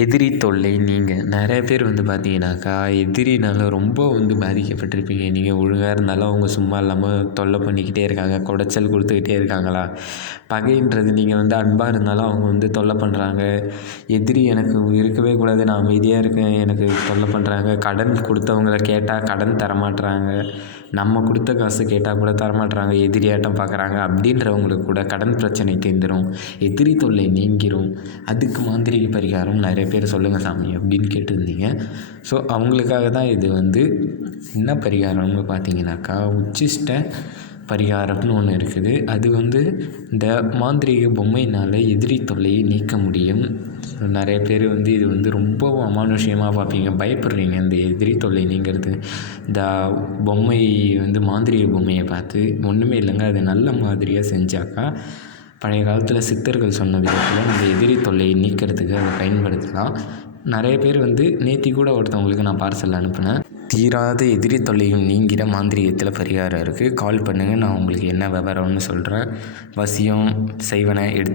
எதிரி தொல்லை நீங்கள் நிறைய பேர் வந்து பார்த்தீங்கன்னாக்கா எதிரினால் ரொம்ப வந்து பாதிக்கப்பட்டிருப்பீங்க. நீங்கள் ஒழுங்கா இருந்தாலும் அவங்க சும்மா இல்லாமல் தொல்லை பண்ணிக்கிட்டே இருக்காங்க, குடைச்சல் கொடுத்துக்கிட்டே இருக்காங்களா? பகைன்றது நீங்கள் வந்து அன்பாக இருந்தாலும் அவங்க வந்து தொல்லை பண்ணுறாங்க. எதிரி எனக்கு இருக்கவே கூடாது, நான் அமைதியாக இருக்கேன், எனக்கு தொல்லை பண்ணுறாங்க. கடன் கொடுத்தவங்கள கேட்டால் கடன் தரமாட்டுறாங்க, நம்ம கொடுத்த காசு கேட்டால் கூட தரமாட்டுறாங்க, எதிரியாட்டம் பார்க்குறாங்க. அப்படின்றவங்களுக்கு கூட கடன் பிரச்சனை தீர்ந்துடும், எதிரி தொல்லை நீங்கிரும். அதுக்கு மாந்திரீக பரிகாரம் நிறைய பேர் சொல்லுங்கள் சாமி அப்படின்னு கேட்டிருந்தீங்க. ஸோ அவங்களுக்காக தான் இது வந்து என்ன பரிகாரம்னு பார்த்தீங்கன்னாக்கா, உச்சிஷ்ட பரிகாரம்னு ஒன்று இருக்குது. அது வந்து இந்த மாந்திரீக பொம்மையினால் எதிரி தொல்லையை நீக்க முடியும். நிறைய பேர் வந்து இது வந்து ரொம்ப அமானுஷ்யமாக பார்ப்பீங்க, பயப்படுறீங்க இந்த எதிரி தொல்லை நீங்கிறது. இந்த பொம்மை வந்து மாந்திரீக பொம்மையை பார்த்து ஒன்றுமே இல்லைங்க, அது நல்ல மாதிரியாக செஞ்சாக்கா பழைய காலத்தில் சித்தர்கள் சொன்ன விதத்தில் இந்த எதிரி தொல்லையை நீக்கிறதுக்கு அதை பயன்படுத்தலாம். நிறைய பேர் வந்து நேற்று கூட ஒருத்தவங்களுக்கு நான் பார்சல் அனுப்பினேன். தீராத எதிரி தொல்லையும் நீங்கிற மாந்திரீகத்தில் பரிகாரம் இருக்குது. கால் பண்ணுங்கள், நான் உங்களுக்கு என்ன விவரம்னு சொல்கிறேன். வசியம் செய்வன எடுத்து